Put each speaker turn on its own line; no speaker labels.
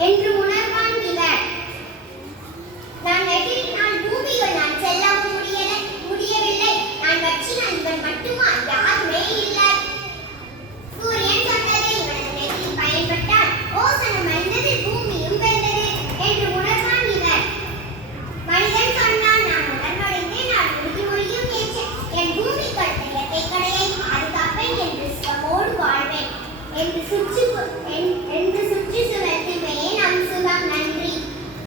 entre